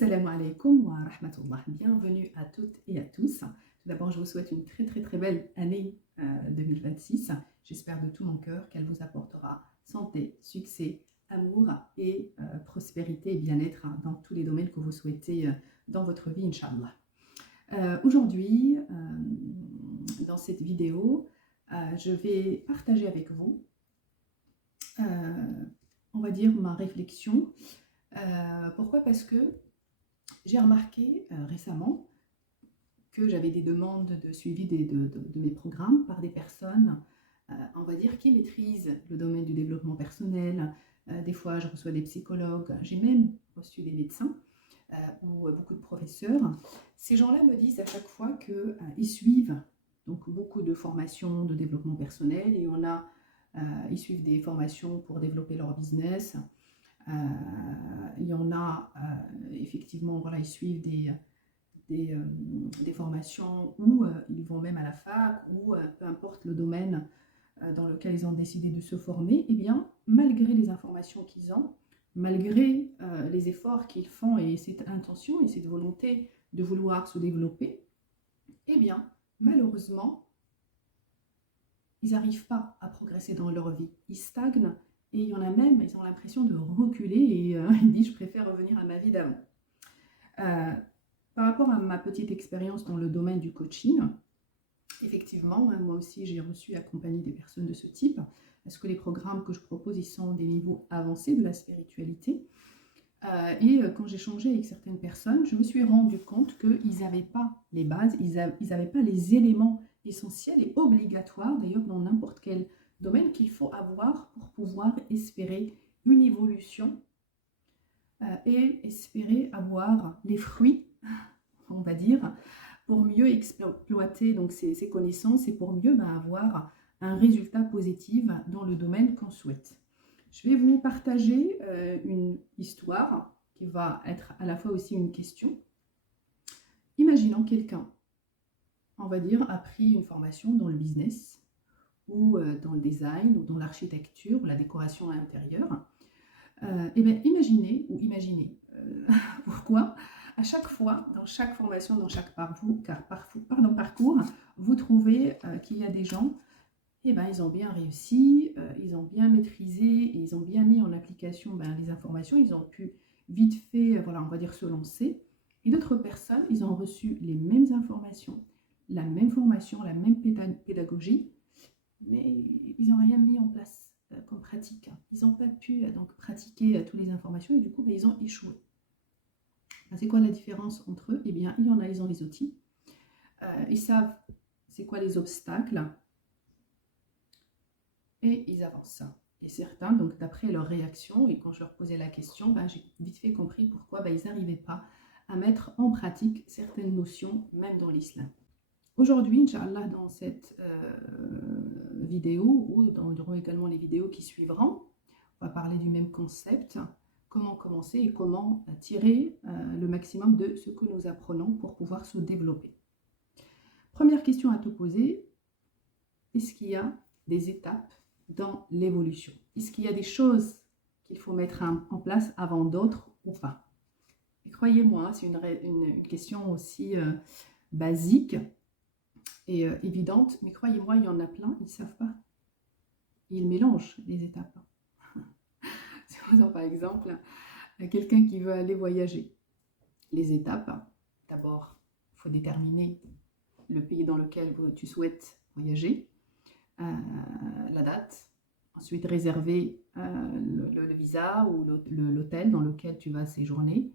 Assalamu alaikum wa rahmatullah. Bienvenue à toutes et à tous. Tout d'abord, je vous souhaite une très belle année 2026. J'espère de tout mon cœur qu'elle vous apportera santé, succès, amour et prospérité et bien-être dans tous les domaines que vous souhaitez dans votre vie, Inch'Allah. Aujourd'hui, dans cette vidéo, je vais partager avec vous, on va dire, ma réflexion. Pourquoi? Parce que j'ai remarqué récemment que j'avais des demandes de suivi de mes programmes par des personnes, on va dire, qui maîtrisent le domaine du développement personnel. Des fois, je reçois des psychologues, j'ai même reçu des médecins ou beaucoup de professeurs. Ces gens-là me disent à chaque fois qu'ils suivent donc beaucoup de formations de développement personnel et ils suivent des formations pour développer leur business. Il y en a, effectivement, voilà, ils suivent des formations où ils vont même à la fac ou peu importe le domaine dans lequel ils ont décidé de se former. Et bien, malgré les informations qu'ils ont, malgré les efforts qu'ils font et cette intention et cette volonté de vouloir se développer, eh bien, malheureusement, ils n'arrivent pas à progresser dans leur vie. Ils stagnent. Et il y en a même, ils ont l'impression de reculer et ils disent « je préfère revenir à ma vie d'avant ». Par rapport à ma petite expérience dans le domaine du coaching, effectivement, moi aussi j'ai reçu accompagner des personnes de ce type, parce que les programmes que je propose, ils sont des niveaux avancés de la spiritualité. Et quand j'ai échangé avec certaines personnes, je me suis rendu compte qu'ils n'avaient pas les bases, ils n'avaient pas les éléments essentiels et obligatoires, d'ailleurs dans n'importe quel domaine qu'il faut avoir pour pouvoir espérer une évolution et espérer avoir les fruits, on va dire, pour mieux exploiter donc ces connaissances et pour mieux avoir un résultat positif dans le domaine qu'on souhaite. Je vais vous partager une histoire qui va être à la fois aussi une question. Imaginons quelqu'un, on va dire, a pris une formation dans le business, ou dans le design, ou dans l'architecture, ou la décoration à l'intérieur. Et bien imaginez, pourquoi à chaque fois, dans chaque formation, dans chaque parcours, vous trouvez qu'il y a des gens, et ben, ils ont bien réussi, ils ont bien maîtrisé, et ils ont bien mis en application les informations, ils ont pu vite fait, voilà, on va dire, se lancer. Et d'autres personnes, ils ont reçu les mêmes informations, la même formation, la même pédagogie, mais ils n'ont rien mis en place comme pratique. Ils n'ont pas pu donc pratiquer toutes les informations et du coup, ils ont échoué. C'est quoi la différence entre eux? Eh bien, il y en a, ils ont les outils. Ils savent c'est quoi les obstacles et ils avancent. Et certains, donc d'après leur réaction, et quand je leur posais la question, j'ai vite fait compris pourquoi ils n'arrivaient pas à mettre en pratique certaines notions, même dans l'islam. Aujourd'hui, Inch'Allah, dans cette vidéo, ou durant également les vidéos qui suivront, on va parler du même concept, comment commencer et comment tirer le maximum de ce que nous apprenons pour pouvoir se développer. Première question à te poser, est-ce qu'il y a des étapes dans l'évolution? Est-ce qu'il y a des choses qu'il faut mettre en place avant d'autres ou pas? Et croyez-moi, c'est une question aussi basique et évidente, mais croyez-moi, il y en a plein, ils ne savent pas. Ils mélangent les étapes. Par exemple, quelqu'un qui veut aller voyager. Les étapes, d'abord, il faut déterminer le pays dans lequel tu souhaites voyager, la date, ensuite réserver le visa ou l'hôtel dans lequel tu vas séjourner.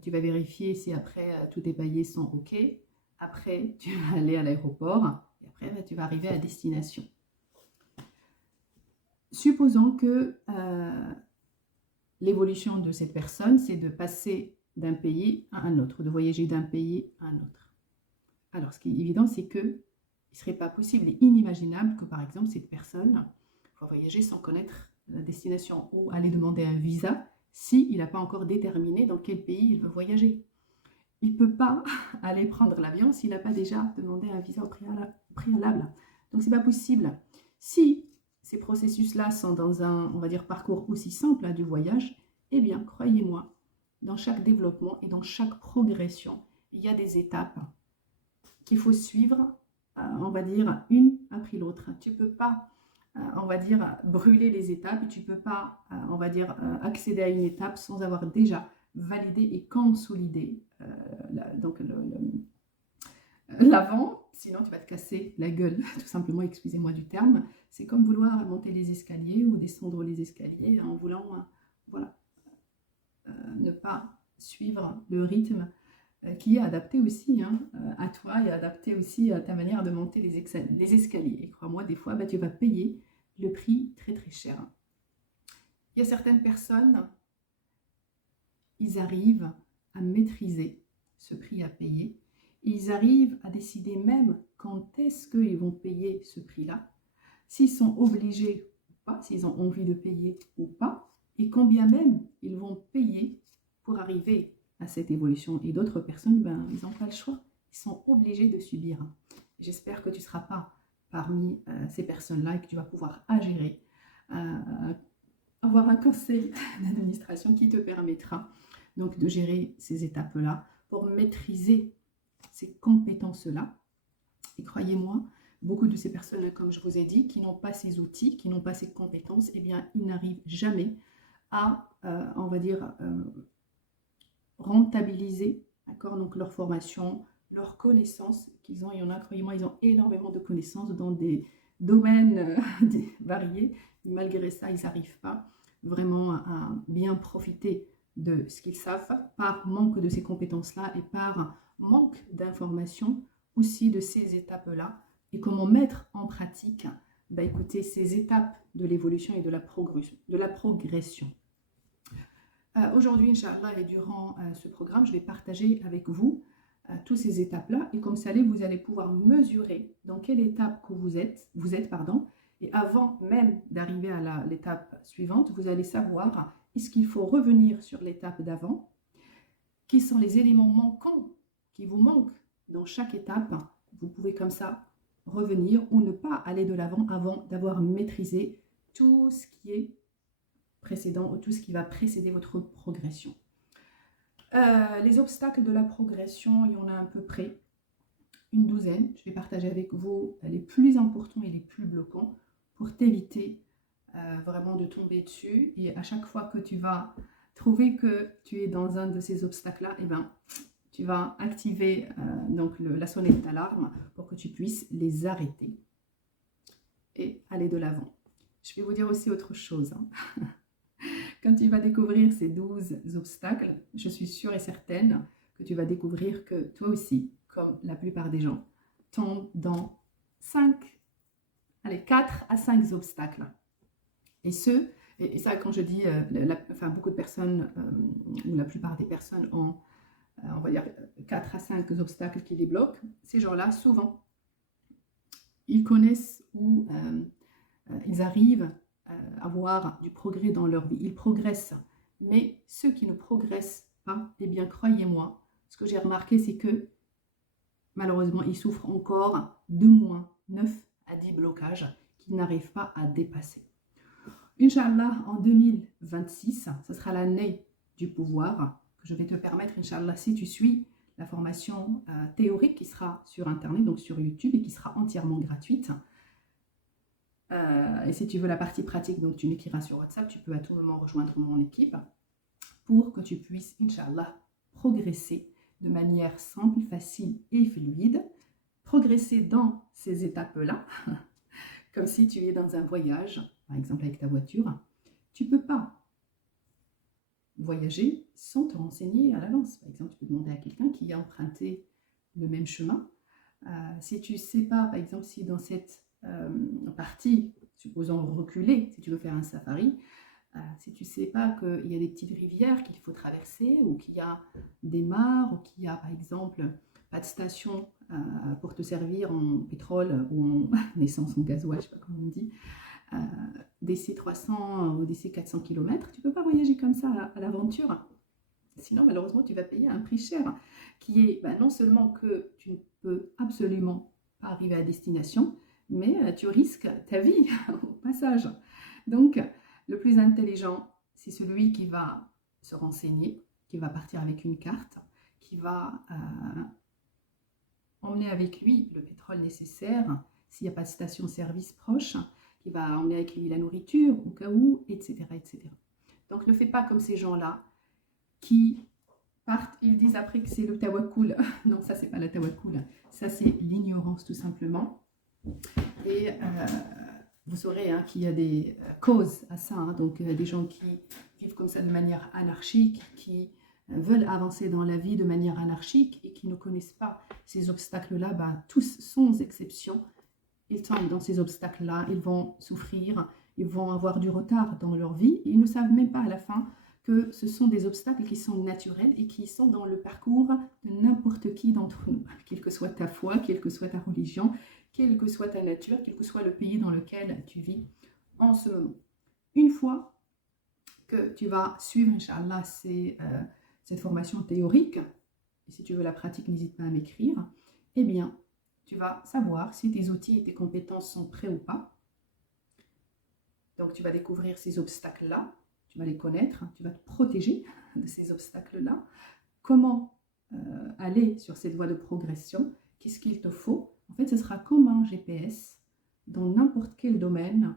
Tu vas vérifier si après tous tes papiers sont OK. Après, tu vas aller à l'aéroport et après, tu vas arriver à destination. Supposons que l'évolution de cette personne, c'est de passer d'un pays à un autre, de voyager d'un pays à un autre. Alors, ce qui est évident, c'est qu'il ne serait pas possible et inimaginable que, par exemple, cette personne va voyager sans connaître la destination ou aller demander un visa s'il n'a pas encore déterminé dans quel pays il veut voyager. Il ne peut pas aller prendre l'avion s'il n'a pas déjà demandé un visa au préalable. Donc, ce n'est pas possible. Si ces processus-là sont dans un, on va dire, parcours aussi simple du voyage, eh bien, croyez-moi, dans chaque développement et dans chaque progression, il y a des étapes qu'il faut suivre, on va dire, une après l'autre. Tu ne peux pas, on va dire, brûler les étapes et tu ne peux pas, on va dire, accéder à une étape sans avoir déjà validé et consolidé l'avant, sinon tu vas te casser la gueule, tout simplement, excusez-moi du terme. C'est comme vouloir monter les escaliers ou descendre les escaliers en voulant, voilà, ne pas suivre le rythme qui est adapté aussi à toi et adapté aussi à ta manière de monter les escaliers. Et crois-moi, des fois, tu vas payer le prix très très cher. Il y a certaines personnes, ils arrivent à maîtriser ce prix à payer. Ils arrivent à décider même quand est-ce qu'ils vont payer ce prix-là, s'ils sont obligés ou pas, s'ils ont envie de payer ou pas, et combien même ils vont payer pour arriver à cette évolution. Et d'autres personnes, ils n'ont pas le choix. Ils sont obligés de subir. J'espère que tu ne seras pas parmi ces personnes-là et que tu vas pouvoir agir, avoir un conseil d'administration qui te permettra donc de gérer ces étapes-là pour maîtriser ces compétences-là. Et croyez-moi, beaucoup de ces personnes, comme je vous ai dit, qui n'ont pas ces outils, qui n'ont pas ces compétences, eh bien, ils n'arrivent jamais à, on va dire, rentabiliser, d'accord, donc leur formation, leurs connaissances qu'ils ont. Il y en a, croyez-moi, ils ont énormément de connaissances dans des domaines variés. Malgré ça, ils n'arrivent pas vraiment à bien profiter de ce qu'ils savent par manque de ces compétences-là et par manque d'informations aussi de ces étapes-là et comment mettre en pratique écoutez, ces étapes de l'évolution et de la progression. Aujourd'hui, Inch'Allah, et durant ce programme, je vais partager avec vous toutes ces étapes-là et comme ça, vous allez pouvoir mesurer dans quelle étape que vous êtes, et avant même d'arriver à l'étape suivante, vous allez savoir est-ce qu'il faut revenir sur l'étape d'avant, quels sont les éléments manquants qui vous manquent dans chaque étape. Vous pouvez comme ça revenir ou ne pas aller de l'avant avant d'avoir maîtrisé tout ce qui est précédent ou tout ce qui va précéder votre progression. Les obstacles de la progression, il y en a à peu près une douzaine. Je vais partager avec vous les plus importants et les plus bloquants pour t'éviter vraiment de tomber dessus. Et à chaque fois que tu vas trouver que tu es dans un de ces obstacles-là, eh ben, tu vas activer la sonnette d'alarme pour que tu puisses les arrêter et aller de l'avant. Je vais vous dire aussi autre chose. Quand tu vas découvrir ces 12 obstacles, je suis sûre et certaine que tu vas découvrir que toi aussi, comme la plupart des gens, tombent dans 4 à 5 obstacles. Et ça, quand je dis, beaucoup de personnes, ou la plupart des personnes ont, on va dire, 4 à 5 obstacles qui les bloquent, ces gens-là, souvent, ils connaissent ou ils arrivent à avoir du progrès dans leur vie. Ils progressent. Mais ceux qui ne progressent pas, eh bien, croyez-moi, ce que j'ai remarqué, c'est que, malheureusement, ils souffrent encore de moins 9 à 10 blocages qu'ils n'arrivent pas à dépasser. Inch'Allah, en 2026, ce sera l'année du pouvoir que je vais te permettre, Inch'Allah, si tu suis la formation théorique qui sera sur Internet, donc sur YouTube, et qui sera entièrement gratuite. Et si tu veux la partie pratique, donc tu m'écriras sur WhatsApp, tu peux à tout moment rejoindre mon équipe pour que tu puisses, Inch'Allah, progresser de manière simple, facile et fluide, progresser dans ces étapes-là, comme si tu es dans un voyage, par exemple avec ta voiture. Tu ne peux pas voyager sans te renseigner à l'avance. Par exemple, tu peux demander à quelqu'un qui a emprunté le même chemin. Si tu ne sais pas, par exemple, si dans cette partie, supposons reculer, si tu veux faire un safari, si tu ne sais pas qu'il y a des petites rivières qu'il faut traverser, ou qu'il y a des mares, ou qu'il y a par exemple pas de station pour te servir en pétrole ou en essence, en gasoil, je ne sais pas comment on dit, d'ici 300 ou d'ici 400 km, tu ne peux pas voyager comme ça à l'aventure. Sinon, malheureusement, tu vas payer un prix cher, qui est non seulement que tu ne peux absolument pas arriver à destination, mais tu risques ta vie au passage. Donc, le plus intelligent, c'est celui qui va se renseigner, qui va partir avec une carte, qui va emmener avec lui le pétrole nécessaire, s'il n'y a pas de station-service proche, qui va emmener avec lui la nourriture au cas où, etc., etc. Donc ne fais pas comme ces gens-là qui partent, ils disent après que c'est le tawakkul. Non, ça c'est pas le tawakkul, ça c'est l'ignorance tout simplement. Et vous saurez qu'il y a des causes à ça, donc des gens qui vivent comme ça de manière anarchique, qui veulent avancer dans la vie de manière anarchique et qui ne connaissent pas ces obstacles-là, tous sans exception, ils tombent dans ces obstacles-là, ils vont souffrir, ils vont avoir du retard dans leur vie, et ils ne savent même pas à la fin que ce sont des obstacles qui sont naturels et qui sont dans le parcours de n'importe qui d'entre nous, quelle que soit ta foi, quelle que soit ta religion, quelle que soit ta nature, quel que soit le pays dans lequel tu vis en ce moment. Une fois que tu vas suivre, Inch'Allah, cette formation théorique, et si tu veux la pratique, n'hésite pas à m'écrire, eh bien, tu vas savoir si tes outils et tes compétences sont prêts ou pas. Donc, tu vas découvrir ces obstacles-là, tu vas les connaître, tu vas te protéger de ces obstacles-là. Comment aller sur cette voie de progression? Qu'est-ce qu'il te faut? En fait, ce sera comme un GPS dans n'importe quel domaine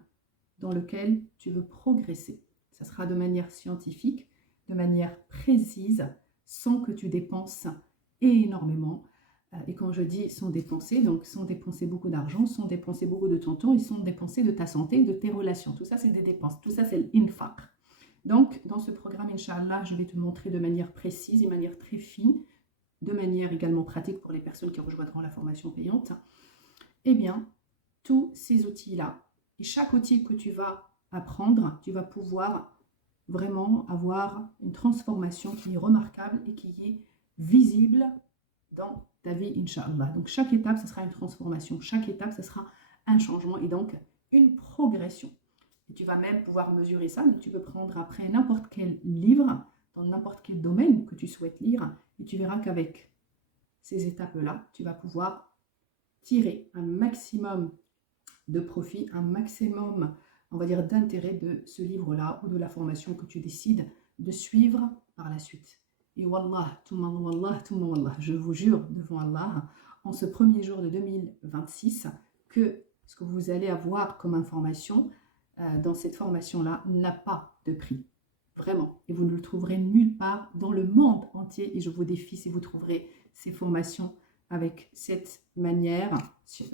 dans lequel tu veux progresser. Ça sera de manière scientifique, de manière précise, sans que tu dépenses énormément. Et quand je dis sans dépenser, donc sans dépenser beaucoup d'argent, sans dépenser beaucoup de ton temps, et sans dépenser de ta santé, de tes relations. Tout ça, c'est des dépenses. Tout ça, c'est l'infaq. Donc, dans ce programme, Inch'Allah, je vais te montrer de manière précise, de manière très fine, de manière également pratique pour les personnes qui rejoindront la formation payante, eh bien, tous ces outils-là, et chaque outil que tu vas apprendre, tu vas pouvoir vraiment avoir une transformation qui est remarquable et qui est visible dans ta vie, Inch'Allah. Donc, chaque étape, ce sera une transformation. Chaque étape, ce sera un changement et donc une progression. Et tu vas même pouvoir mesurer ça. Donc, tu peux prendre après n'importe quel livre, dans n'importe quel domaine que tu souhaites lire, et tu verras qu'avec ces étapes-là, tu vas pouvoir tirer un maximum de profit, un maximum, on va dire, d'intérêt de ce livre-là ou de la formation que tu décides de suivre par la suite. Et wallah, wallah, je vous jure devant Allah, en ce premier jour de 2026, que ce que vous allez avoir comme information dans cette formation-là n'a pas de prix. Vraiment. Et vous ne le trouverez nulle part dans le monde entier. Et je vous défie si vous trouverez ces formations avec cette manière,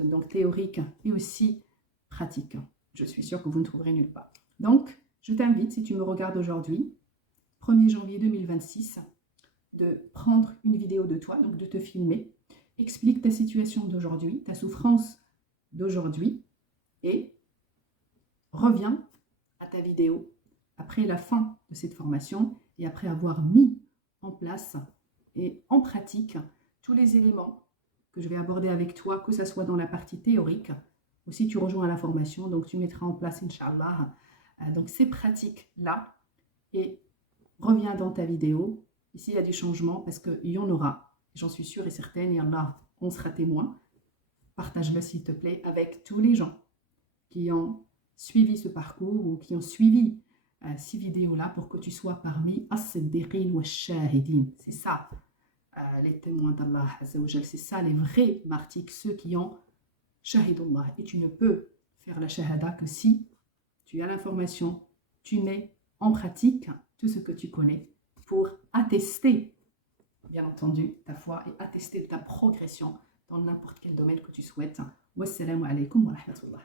donc théorique et aussi pratique. Je suis sûre que vous ne trouverez nulle part. Donc, je t'invite, si tu me regardes aujourd'hui, 1er janvier 2026, de prendre une vidéo de toi, donc de te filmer, explique ta situation d'aujourd'hui, ta souffrance d'aujourd'hui, et reviens à ta vidéo après la fin de cette formation et après avoir mis en place et en pratique tous les éléments que je vais aborder avec toi, que ce soit dans la partie théorique, ou si tu rejoins la formation, donc tu mettras en place, Inch'Allah, donc ces pratiques-là, et reviens dans ta vidéo, et s'il y a des changements, parce qu'il y en aura, j'en suis sûre et certaine, et Allah, on sera témoin, partage-le s'il te plaît avec tous les gens qui ont suivi ce parcours ou qui ont suivi ces vidéos-là pour que tu sois parmi as-siddiqin wa shahidin. C'est ça, les témoins d'Allah Azzawajal. C'est ça, les vrais martyrs, ceux qui ont shahidullah. Et tu ne peux faire la shahada que si tu as l'information, tu mets en pratique tout ce que tu connais pour attester, bien entendu, ta foi et attester ta progression dans n'importe quel domaine que tu souhaites. Wassalamu alaikum wa rahmatullah.